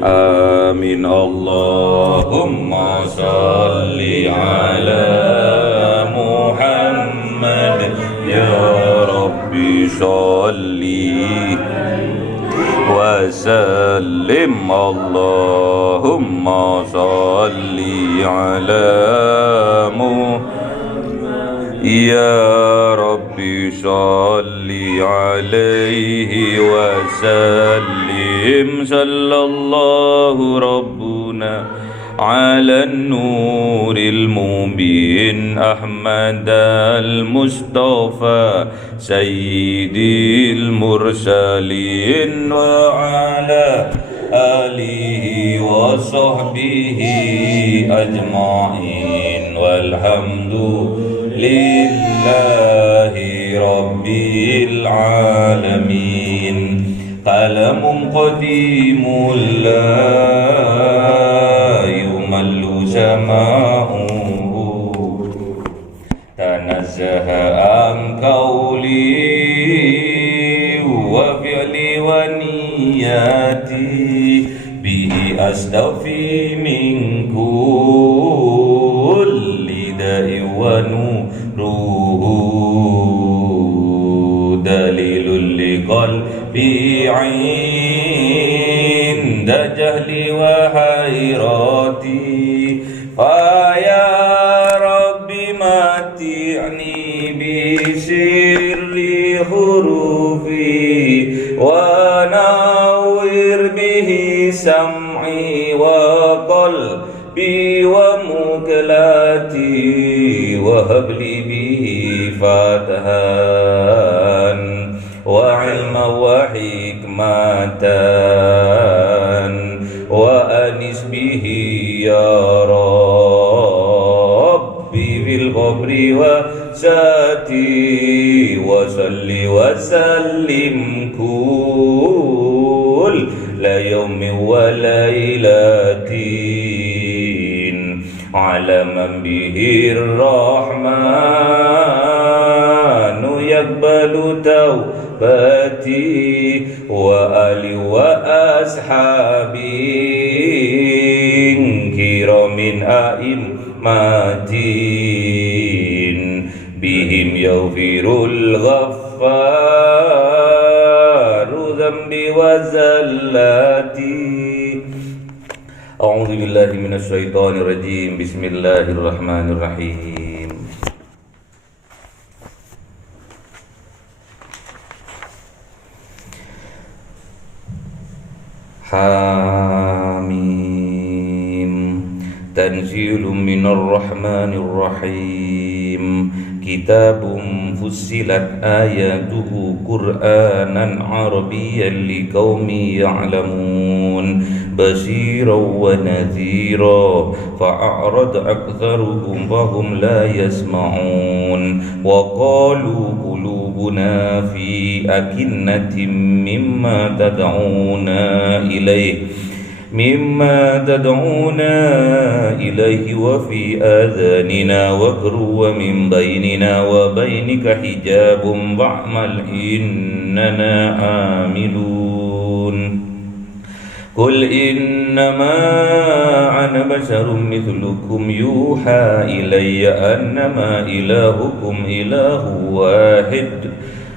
Amin. Allahumma salli ala Muhammad ya Rabbi salli wa sallim. Allahumma salli ala ya Rabbi salli alaihi wa sallim. Sallallahu rabbuna ala nuril mubin Ahmad al-Mustafa sayyidil mursalin wa ala alihi wa sahbihi ajma'in walhamdulillahi rabbil alamin. Qalamum qadimul la yumallu sama'uhu tanazzaha an qawli wa fi'li wa niyati bihi astafi min kulli da'i wa nuruhu dalilul liqalbi 'inda jahli wa hayrati fa ya rabbi mati'ni bi sirri hurufi wa nawwir bihi sam'i wa qalbi wa muklati wa habli bihi fatahan wa ilma wa hikmatan wa anis bihi ya Rabbi bil qabri wa sati wa salli wa sallim kul la yawmi wa laylatin ala man bihi rahmanu yaqbalu tawbati wa ali wa ashabin kiramin a'immatin bihim yaghfirul ghaffaru dhanbi wa zallati. A'udzu billahi minasy syaithanir rajim. Bismillahirrahmanirrahim. Hamim. Tanzilun minar rahmanir rahim. Kitabun fussilat ayatuhu Qur'anan Arabiyyan liqaumin ya'lamun basyiran wa nadhira fa'arada aktharuhum fahum la yasma'un wa qalu qulubuna fi akinnatin mimma tad'una ilaihi wa fi adhanina waqru wa min bainina wa bainika hijabun fa'mal innana amilun. Qul innama ana basharun mithlukum yuha ilayya annama ilahukum ilahu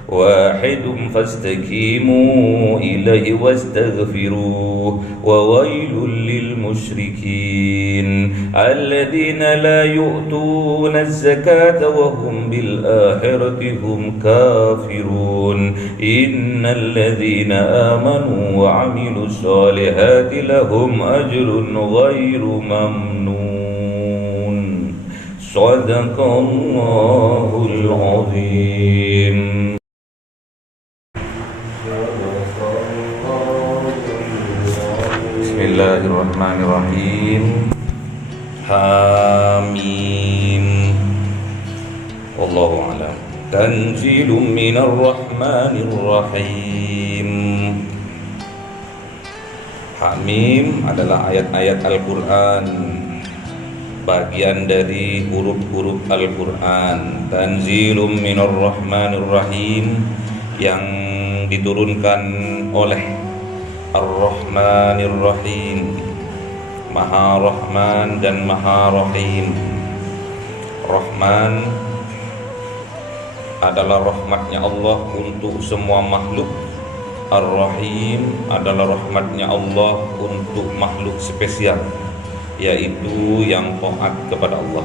wahidun fastaqimu ilayhi wastaghfiruh wa wailul lil musyrikin alladhina la yu'tuna az-zakata wa hum bil akhirati hum kafirun. Innal ladhina amanu wa 'amilus solihati lahum ajrun ghairu mamnun. Shadaqallahul 'azim. Bismillahirrahmanirrahim. Hamim. Wallahu a'lam. Tanzilun minar rahmanir rahim. Hamim adalah ayat-ayat Al-Quran, bagian dari huruf-huruf Al-Quran. Tanzilun minar rahmanir rahim, yang diturunkan oleh Ar-Rahmanir Rahim, Maha Rahman dan Maha Rahim. Rahman adalah rahmatnya Allah untuk semua makhluk. Ar-Rahim adalah rahmatnya Allah untuk makhluk spesial, yaitu yang taat kepada Allah.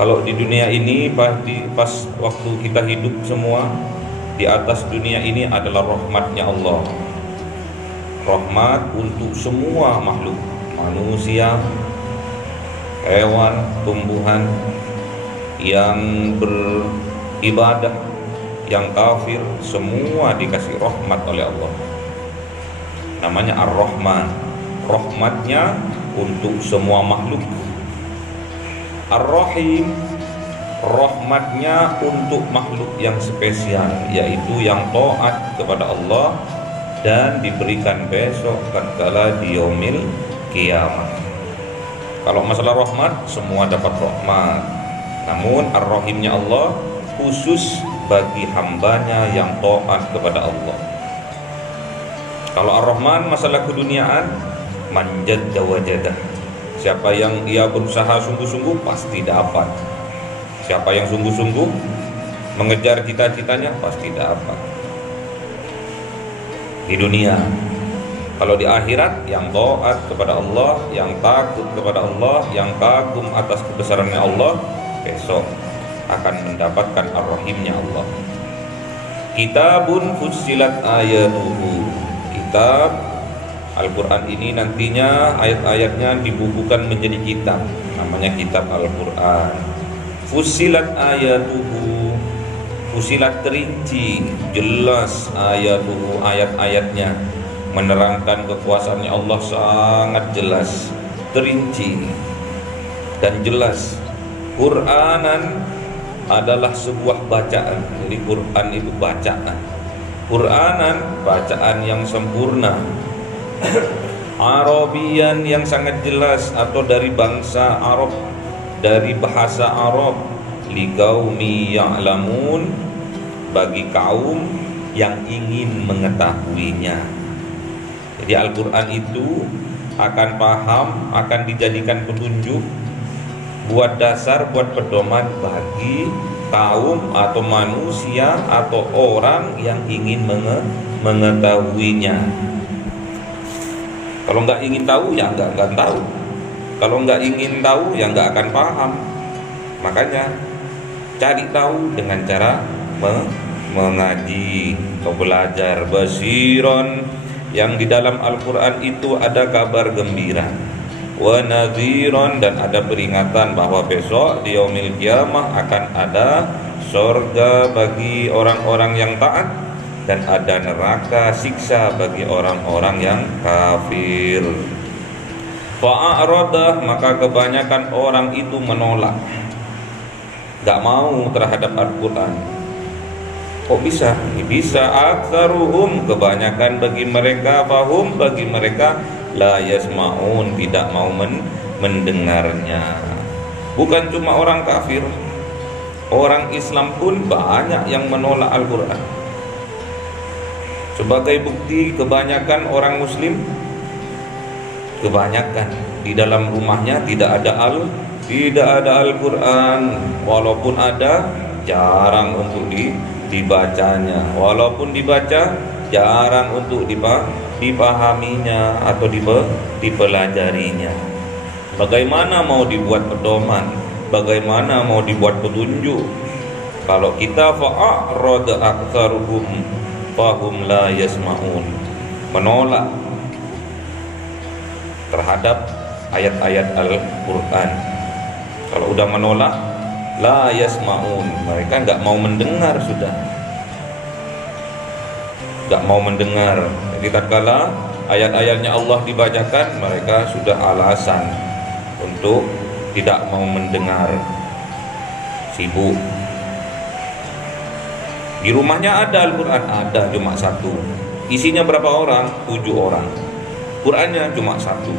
Kalau di dunia ini pas waktu kita hidup semua, di atas dunia ini adalah rahmatnya Allah. Rahmat untuk semua makhluk, manusia, hewan, tumbuhan, yang beribadah, yang kafir, semua dikasih rahmat oleh Allah. Namanya Ar-Rahman. Rahmatnya untuk semua makhluk. Ar-Rahim, rahmatnya untuk makhluk yang spesial, yaitu yang taat kepada Allah dan diberikan besok tatkala di yaumil kiamat. Kalau masalah rahmat, semua dapat rahmat. Namun Ar-Rahimnya Allah khusus bagi hambanya yang taat kepada Allah. Kalau Ar-Rahman masalah keduniaan, manjadda wajadah. Siapa yang ia berusaha sungguh-sungguh pasti dapat. Siapa yang sungguh-sungguh mengejar cita-citanya pasti dapat. Di dunia. Kalau di akhirat, yang taat kepada Allah, yang takut kepada Allah, yang kagum atas kebesarannya Allah, besok akan mendapatkan Ar-Rahimnya Allah. Kitabun fussilat ayatuhu. Kitab Al-Quran ini nantinya ayat-ayatnya dibukukan menjadi kitab, namanya kitab Al-Quran. Fussilat ayatuhu, fussilat terinci, jelas ayatuhu, ayat-ayatnya menerangkan kekuasaannya Allah sangat jelas, terinci dan jelas. Qur'anan adalah sebuah bacaan. Jadi Quran itu bacaan. Qur'anan, bacaan yang sempurna. Arabian, yang sangat jelas, atau dari bangsa Arab, dari bahasa Arab. Liqaumi ya'lamun, bagi kaum yang ingin mengetahuinya. Jadi Al-Quran itu akan paham, akan dijadikan petunjuk, buat dasar, buat pedoman bagi kaum atau manusia atau orang yang ingin mengetahuinya. Kalau nggak ingin tahu ya nggak akan tahu. Kalau nggak ingin tahu ya nggak akan paham. Makanya cari tahu dengan cara mengaji atau belajar. Basiron, yang di dalam Al-Quran itu ada kabar gembira. Wa nadhiron, dan ada peringatan bahwa besok di yaumil kiamah akan ada surga bagi orang-orang yang taat, dan ada neraka siksa bagi orang-orang yang kafir. Fa'aradah, maka kebanyakan orang itu menolak, gak mau terhadap Al-Quran. Kok bisa? Bisa. Aktsaruhum, kebanyakan bagi mereka, fahum, bagi mereka, la yasma'un, tidak mau mendengarnya. Bukan cuma orang kafir, orang Islam pun banyak yang menolak Al-Quran. Sebagai bukti, kebanyakan orang Muslim, kebanyakan di dalam rumahnya tidak ada Al-Quran. Walaupun ada, jarang untuk dibacanya. Walaupun dibaca, jarang untuk dipahaminya atau dipelajarinya. Bagaimana mau dibuat pedoman? Bagaimana mau dibuat petunjuk kalau kita fa'arada aktsaruhum fahum la yasma'un, menolak terhadap ayat-ayat Al-Quran? Kalau udah menolak, la yasma'un, mereka nggak mau mendengar, sudah nggak mau mendengar. Jadi tatkala ayat-ayatnya Allah dibacakan, mereka sudah alasan untuk tidak mau mendengar, sibuk. Di rumahnya ada Al-Quran, ada cuma satu. Isinya berapa orang? 7 orang. Qurannya cuma satu.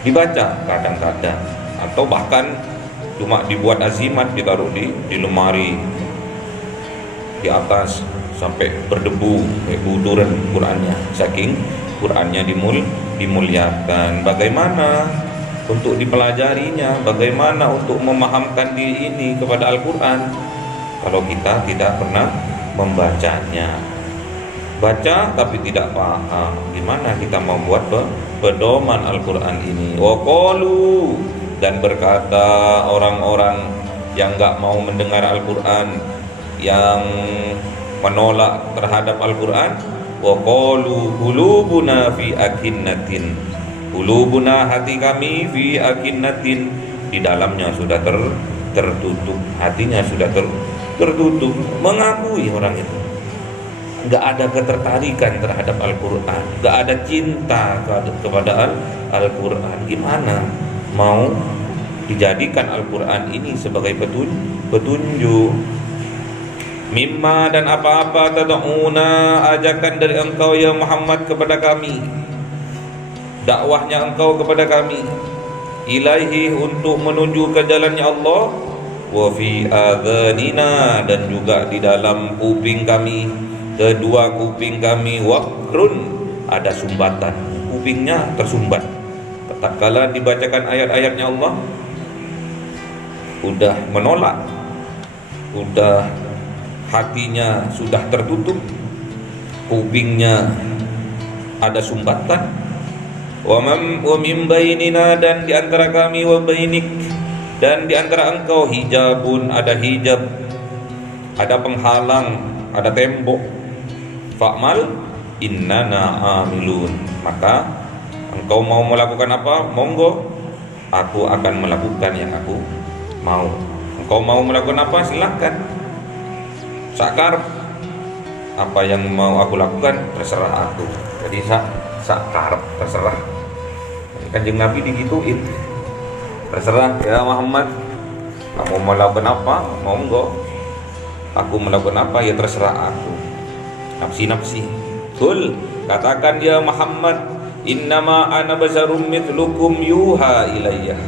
Dibaca kadang-kadang, atau bahkan cuma dibuat azimat, ditaruh di lemari di atas sampai berdebu kayak buduran Qur'annya, saking Qur'annya dimuliakan. Bagaimana untuk dipelajarinya, bagaimana untuk memahamkan diri ini kepada Al-Qur'an kalau kita tidak pernah membacanya? Baca tapi tidak paham, gimana kita mau buat pedoman Al-Qur'an ini? Wa qalu, dan berkata orang-orang yang enggak mau mendengar Al-Qur'an, yang menolak terhadap Al-Qur'an, wa qalu qulubuna fi akinnatin, qulubuna, hati kami, fi akinnatin, di dalamnya sudah tertutup, hatinya sudah tertutup. Mengakui orang itu nggak ada ketertarikan terhadap Al-Qur'an, nggak ada cinta kepada Al-Qur'an. Gimana mau dijadikan Al-Qur'an ini sebagai petunjuk? Mimma, dan apa-apa tad'una, ajakan dari engkau ya Muhammad kepada kami, dakwahnya engkau kepada kami, ilaihi, untuk menuju ke jalannya Allah, wa fi adhanina, dan juga di dalam kuping kami, kedua kuping kami, waqrun, ada sumbatan, kupingnya tersumbat. Tatkala dibacakan ayat-ayatnya Allah, udah menolak, udah hatinya sudah tertutup, kupingnya ada sumbatan. Wa min bainina, dan di antara kami, wa bainik, dan di antara engkau, hijabun, ada hijab, ada penghalang, ada tembok. Fa'mal innana amilun, maka engkau mau melakukan apa? Monggo, aku akan melakukan yang aku mau. Engkau mau melakukan apa? Silakan. Sakar, apa yang mau aku lakukan terserah aku. Jadi sakar, terserah. Kanjeng Nabi digituin, terserah ya Muhammad, kamu mau melakukan apa? Monggo. Aku melakukan apa ya terserah aku. Nafsi. Qul, katakan ya Muhammad, innama ana basarum mithlukum yuha ilayya.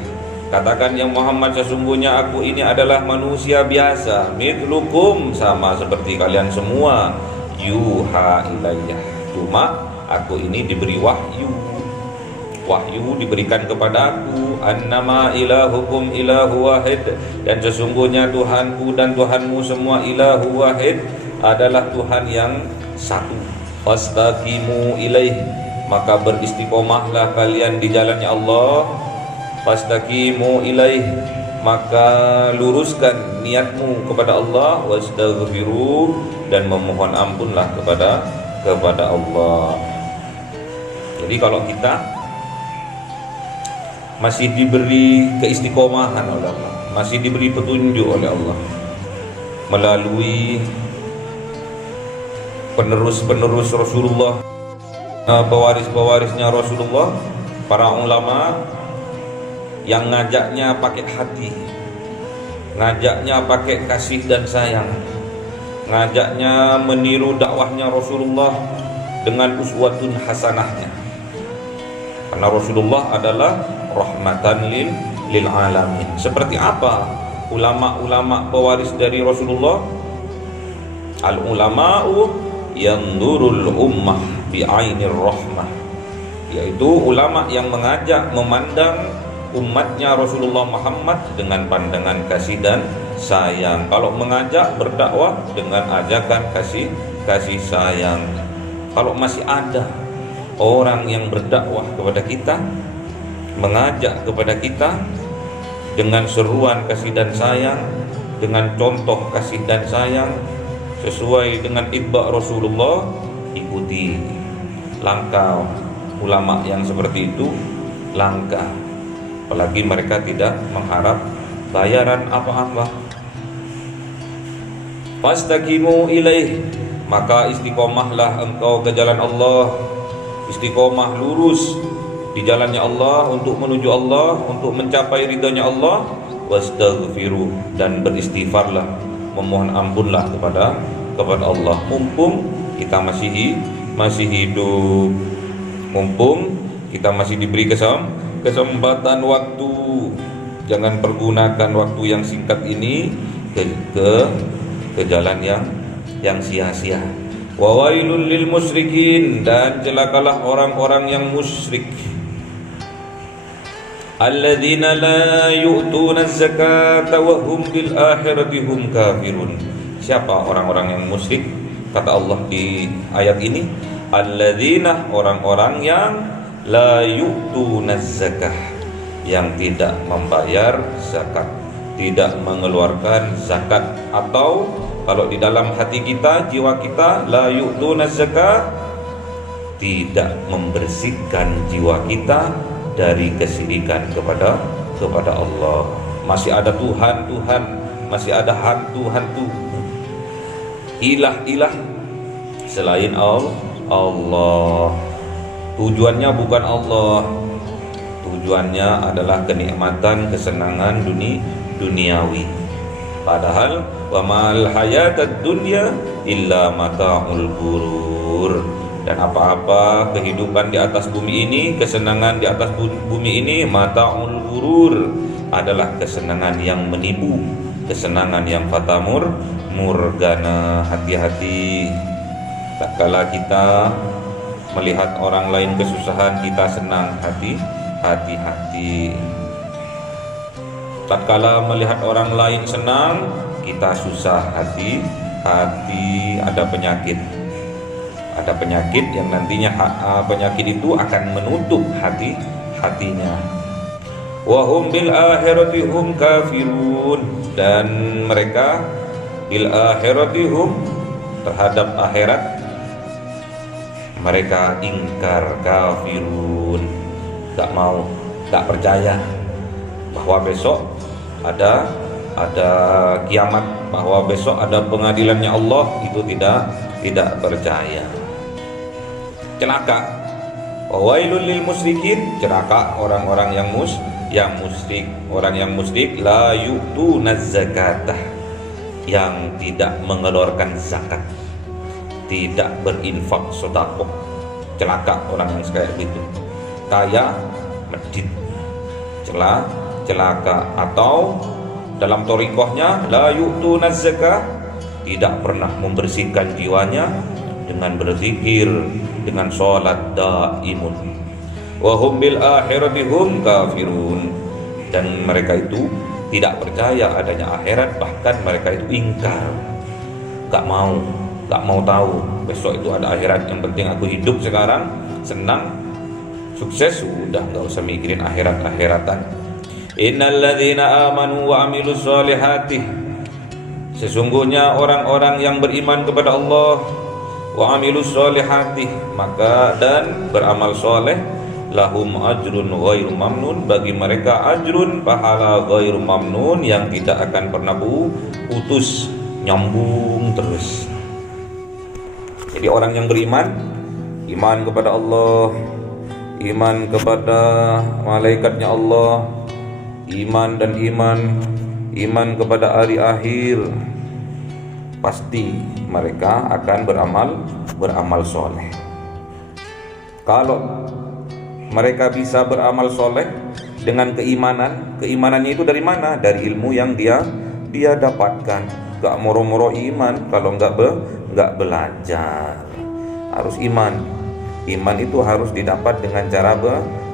Katakan yang Muhammad, sesungguhnya aku ini adalah manusia biasa, mithlukum, sama seperti kalian semua, yuha ilayya, cuma aku ini diberi wahyu diberikan kepada aku, annama ilahukum ilahu wahid, dan sesungguhnya Tuhanku dan Tuhanmu semua ilahu wahid, adalah Tuhan yang satu. Fastaqimu ilaih, maka beristiqomahlah kalian di jalannya Allah. Fastaqimu ilaih, maka luruskan niatmu kepada Allah. Wastaghfiru, dan memohon ampunlah kepada Allah. Jadi kalau kita masih diberi keistiqomahan oleh Allah, masih diberi petunjuk oleh Allah melalui penerus-penerus Rasulullah, pewaris-pewarisnya Rasulullah, para ulama yang ngajaknya pakai hati, ngajaknya pakai kasih dan sayang, ngajaknya meniru dakwahnya Rasulullah dengan uswatun hasanahnya. Karena Rasulullah adalah rahmatan lil alamin. Seperti apa ulama-ulama pewaris dari Rasulullah? Al ulama'u yanzurul ummah bi'ainir rahmah, yaitu ulama yang mengajak, memandang umatnya Rasulullah Muhammad dengan pandangan kasih dan sayang. Kalau mengajak berdakwah dengan ajakan kasih sayang. Kalau masih ada orang yang berdakwah kepada kita, mengajak kepada kita dengan seruan kasih dan sayang, dengan contoh kasih dan sayang sesuai dengan itba Rasulullah, ikuti. Langkah ulama yang seperti itu, langkah. Apalagi mereka tidak mengharap bayaran apa-apa. Fastaqimu ilaih, maka istiqomahlah engkau ke jalan Allah. Istiqomah, lurus di jalannya Allah, untuk menuju Allah, untuk mencapai ridhonya Allah. Wastaghfiru, dan beristighfarlah, memohon ampunlah kepada Allah. Mumpung kita masih hidup, mumpung kita masih diberi kesempatan waktu, jangan pergunakan waktu yang singkat ini ke jalan yang sia-sia. Wa wailul lil musyrikin, dan celakalah orang-orang yang musyrik. Alladzina la yu'tuna zakata wa hum bil akhirati hum kafirun. Siapa orang-orang yang musyrik? Kata Allah di ayat ini, alladzina, orang-orang yang la yu'tuna zakah, yang tidak membayar zakat, tidak mengeluarkan zakat. Atau kalau di dalam hati kita, jiwa kita, la yu'tuna zakah, tidak membersihkan jiwa kita dari kesyirikan kepada Allah. Masih ada Tuhan, masih ada hantu, ilah selain Allah. Tujuannya bukan Allah, tujuannya adalah kenikmatan, kesenangan duniawi. Padahal wa mal hayatad dunya illa mata'ul ghurur. Dan apa-apa kehidupan di atas bumi ini, kesenangan di atas bumi ini, mata'ul ghurur, adalah kesenangan yang menipu, kesenangan yang fata morgana. Hati-hati tatkala kita melihat orang lain kesusahan, kita senang, hati-hati. Tatkala melihat orang lain senang, kita susah, hati-hati. Ada penyakit yang nantinya penyakit itu akan menutup hatinya. Wa hum bil akhirati hum kafirun, dan mereka bil akhirati hum, terhadap akhirat mereka ingkar, kafirun, tak mau, tak percaya bahwa besok ada kiamat, bahwa besok ada pengadilannya Allah, itu tidak percaya. Celaka. Wailul lil musyrikin, celaka orang-orang yang musyrik. Orang yang musyrik la yu'tunaz zakatah, yang tidak mengeluarkan zakat, tidak berinfak sedekah. Celaka orang yang kayak begitu. Kaya medit, celaka. Atau dalam thariqahnya la yu'tunaz zakah, tidak pernah membersihkan jiwanya dengan berzikir, dengan sholat daimun. Wa hum bil akhirati hum kafirun, dan mereka itu tidak percaya adanya akhirat, bahkan mereka itu ingkar, gak mau tahu besok itu ada akhirat. Yang penting aku hidup sekarang, senang, sukses, sudah gak usah mikirin akhirat-akhiratan. Innal ladzina amanu wa amilus solihati, sesungguhnya orang-orang yang beriman kepada Allah, wa amilus solihati, maka dan beramal soleh, lahum ajrun ghairu mamnun, bagi mereka ajrun, pahala ghairu mamnun, yang tidak akan pernah putus, nyambung terus. Jadi orang yang beriman, iman kepada Allah, iman kepada malaikatnya Allah, iman kepada hari akhir, pasti mereka akan beramal soleh. Kalau mereka bisa beramal soleh dengan keimanannya itu dari mana? Dari ilmu yang dia dapatkan. Gak moro-moro iman kalau nggak belajar. Harus iman itu harus didapat dengan cara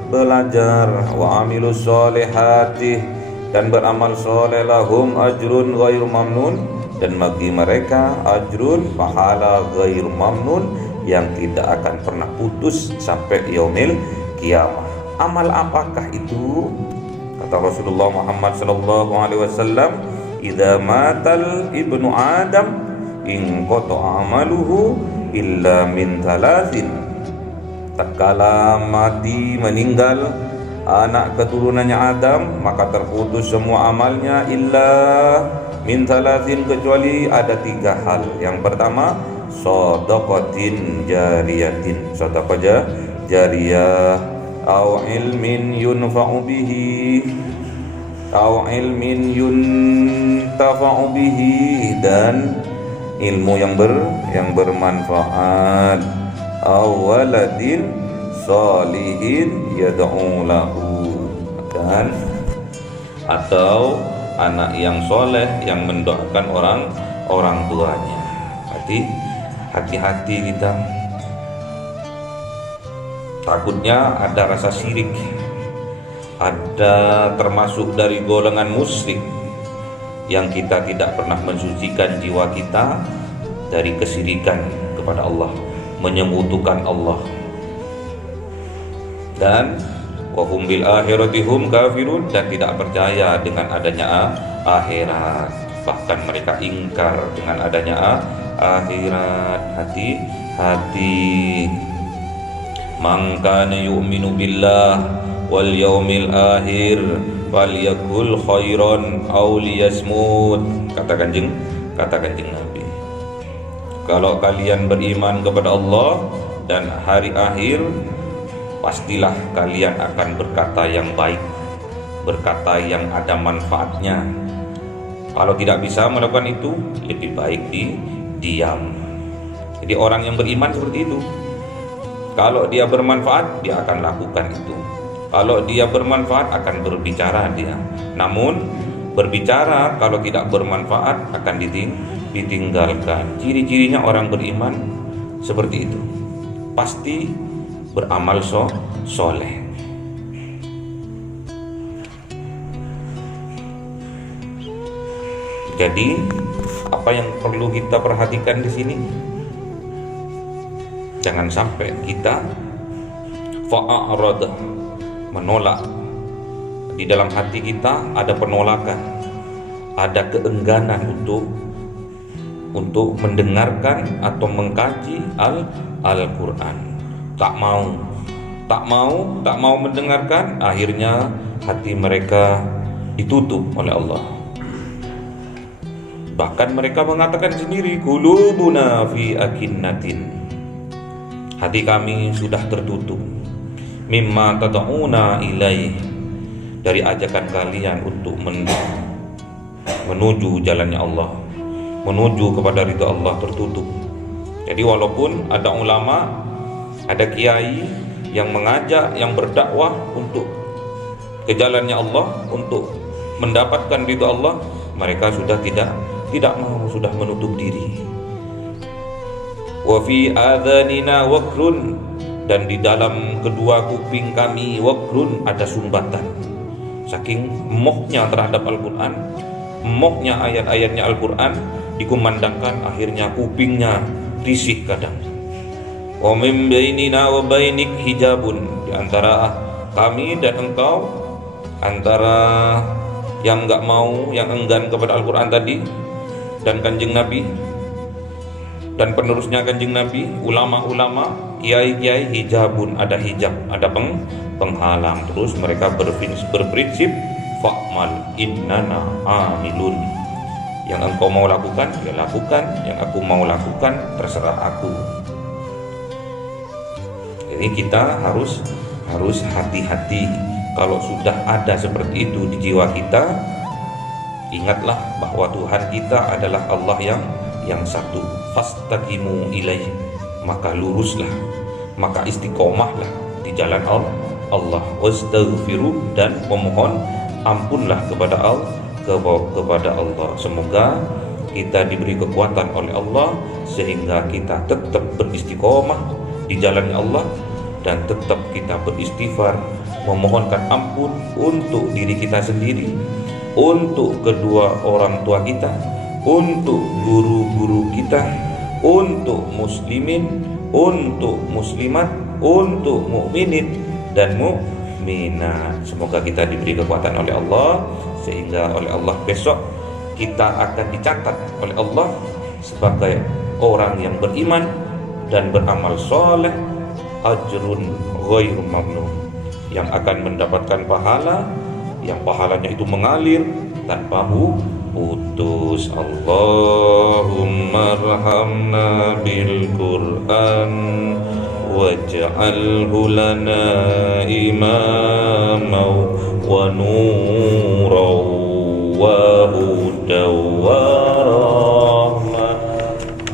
belajar. Wa amilus solihati, dan beramal soleh, lahum ajrun ghairu mamnun, dan bagi mereka ajrun, pahala ghairu mamnun, yang tidak akan pernah putus sampai yaumil kiamah. Amal apakah itu? Kata Rasulullah Muhammad sallallahu alaihi wasallam, idza matal ibnu adam in qata amaluhu illa min thalathin. Tatkala mati, meninggal anak keturunannya Adam, maka terputus semua amalnya, illa min thalathin, kecuali ada 3 hal. Yang pertama, shadaqatin jariyatin, sedekah jariyah, au ilmin yunfa'u bihi, au ilmin yuntafa'u bihi, dan ilmu yang bermanfaat, au waladin sholihin yad'u lahu, dan atau anak yang soleh yang mendoakan orang tuanya. Berarti hati-hati kita. Takutnya ada rasa syirik, ada termasuk dari golongan musyrik yang kita tidak pernah mensucikan jiwa kita dari kesyirikan kepada Allah, menyekutukan Allah. Dan wahum bil akhirati hum kafirun, dan tidak percaya dengan adanya akhirat, bahkan mereka ingkar dengan adanya akhirat. Hati-hati. Man kana yu'minu billah wal yaumil akhir falyakul khairan aw liyasmut. Kata Kanjeng Nabi, kalau kalian beriman kepada Allah dan hari akhir, pastilah kalian akan berkata yang baik, berkata yang ada manfaatnya. Kalau tidak bisa melakukan itu, lebih baik diam. Jadi orang yang beriman seperti itu. Kalau dia bermanfaat, dia akan lakukan itu. Kalau dia bermanfaat, akan berbicara dia. Namun berbicara kalau tidak bermanfaat akan ditinggalkan. Ciri-cirinya orang beriman seperti itu. Pasti beramal soleh. Jadi apa yang perlu kita perhatikan di sini? Jangan sampai kita fa'arad, menolak. Di dalam hati kita ada penolakan, ada keengganan untuk mendengarkan atau mengkaji Al-Quran. Tak mau mendengarkan, akhirnya hati mereka ditutup oleh Allah. Bahkan mereka mengatakan sendiri, qulubuna fi akinnatin, hati kami sudah tertutup, mimma tad'una ilaih, dari ajakan kalian untuk menuju jalannya Allah, menuju kepada ridha Allah, tertutup. Jadi walaupun ada ulama, ada kiai yang mengajak, yang berdakwah untuk ke jalannya Allah, untuk mendapatkan ridha Allah, mereka sudah tidak mau, sudah menutup diri. Wa fi adhanina waqrun, dan di dalam kedua kuping kami waqrun, ada sumbatan. Saking mohnya terhadap Al-Quran, mohnya ayat-ayatnya Al-Quran dikumandangkan, akhirnya kupingnya risih kadang. Wa min bainina wa bainik hijabun, di antara kami dan engkau, antara yang enggak mau, yang enggan kepada Al-Quran tadi dan Kanjeng Nabi dan penerusnya Kanjeng Nabi, ulama-ulama, kiai-kiai, hijabun, ada hijab, ada penghalang. Terus mereka berprinsip fa'mal innana amilun, yang engkau mau lakukan ya lakukan, yang aku mau lakukan terserah aku. Jadi kita harus hati-hati. Kalau sudah ada seperti itu di jiwa kita, ingatlah bahwa Tuhan kita adalah Allah yang satu. Fastaqimu ilaih, maka luruslah, maka istiqomahlah di jalan Allah. Wastaghfiru, dan memohon ampunlah kepada Allah. Semoga kita diberi kekuatan oleh Allah sehingga kita tetap beristiqomah di jalannya Allah, dan tetap kita beristighfar, memohonkan ampun untuk diri kita sendiri, untuk kedua orang tua kita, untuk guru-guru kita, untuk muslimin, untuk muslimat, untuk mukminin dan mukminat. Semoga kita diberi kekuatan oleh Allah, sehingga oleh Allah besok kita akan dicatat oleh Allah sebagai orang yang beriman dan beramal soleh, ajrun ghairu mamnun, yang akan mendapatkan pahala, yang pahalanya itu mengalir tanpa putus. Allahumma arhamna bil Qur'an waj'alhu lana imaman wa nuran wa hudan wa rahmah.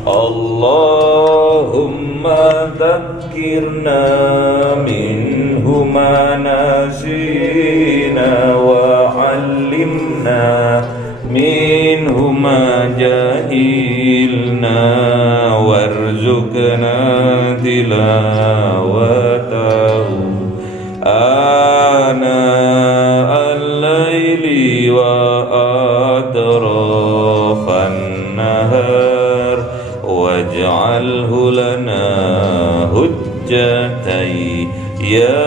Allahumma dhakkirna minhu ma nasina wa 'allimna minhu ma jahilna warzuqna warzuqna tilawatahu ana al-laili wa atrafan nahar waj'alhu lana hujjatai ya